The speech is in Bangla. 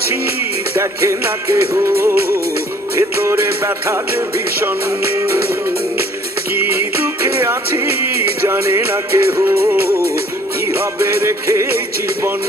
আছি দেখে না কেহ, ভেতরে ব্যথার ভীষণ। কি দুঃখে আছি জানে না কেহ, কি হবে রেখে জীবন।